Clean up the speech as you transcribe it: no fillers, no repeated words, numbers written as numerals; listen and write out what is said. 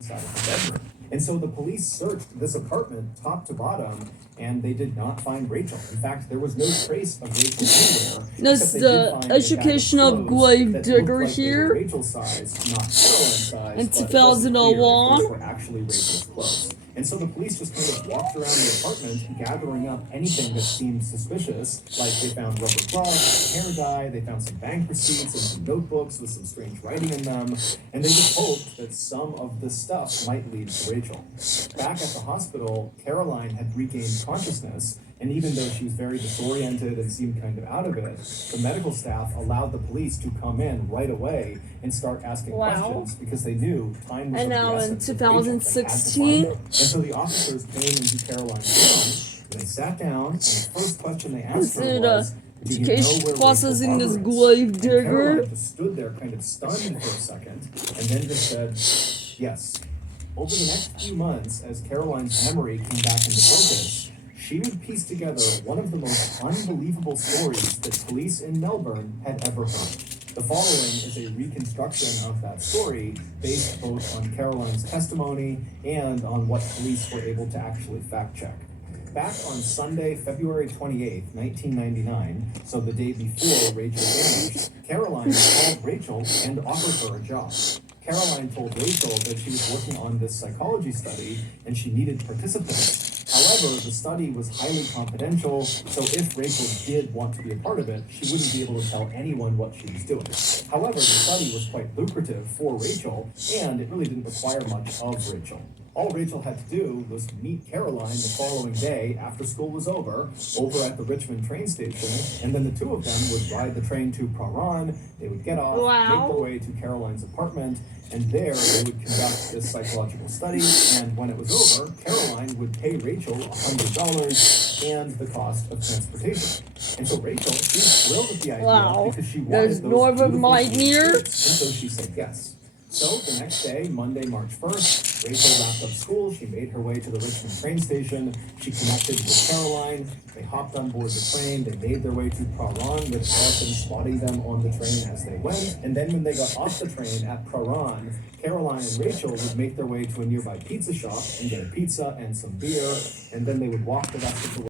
inside of her bedroom. And so the police searched this apartment top to bottom, and they did not find Rachel. In fact, there was no trace of Rachel anywhere. That's the education of grave digger here. Rachel's size, not Caroline's size, in but 2001. those were actually Rachel's clothes. And so the police just kind of walked around the apartment, gathering up anything that seemed suspicious. Like they found rubber gloves, hair dye, they found some bank receipts and some notebooks with some strange writing in them, and they just hoped that some of this stuff might lead to Rachel. Back at the hospital, Caroline had regained consciousness, and even though she was very disoriented and seemed kind of out of it, the medical staff allowed the police to come in right away and start asking questions because they knew time was And of the now in essence. 2016, And so the officers came into Caroline's room, and they sat down, and the first question they asked her was, "Do you know education where processing Rachel this Barber is?" grave And digger. Caroline just stood there kind of stunned for a second, and then just said, "Yes." Over the next few months, as Caroline's memory came back into focus, she would piece together one of the most unbelievable stories that police in Melbourne had ever heard. The following is a reconstruction of that story based both on Caroline's testimony and on what police were able to actually fact check. Back on Sunday, February 28th, 1999, so the day before Rachel vanished, Caroline called Rachel and offered her a job. Caroline told Rachel that she was working on this psychology study and she needed participants. However, the study was highly confidential, so if Rachel did want to be a part of it, she wouldn't be able to tell anyone what she was doing. However, the study was quite lucrative for Rachel, and it really didn't require much of Rachel. All Rachel had to do was meet Caroline the following day after school was over at the Richmond train station, and then the two of them would ride the train to Prahran. They would get off, make their way to Caroline's apartment, and there they would conduct this psychological study, and when it was over, Caroline would pay Rachel $100 and the cost of transportation. And so Rachel, she was thrilled with the idea because she wanted There's those Northern beautiful Lightyear. and so she said yes. So the next day, Monday, March 1st, Rachel wrapped up school. She made her way to the Richmond train station. She connected with Caroline. They hopped on board the train. They made their way to Prahran, with Allison spotting them on the train as they went. And then when they got off the train at Prahran, Caroline and Rachel would make their way to a nearby pizza shop and get a pizza and some beer. And then they would walk the rest of the way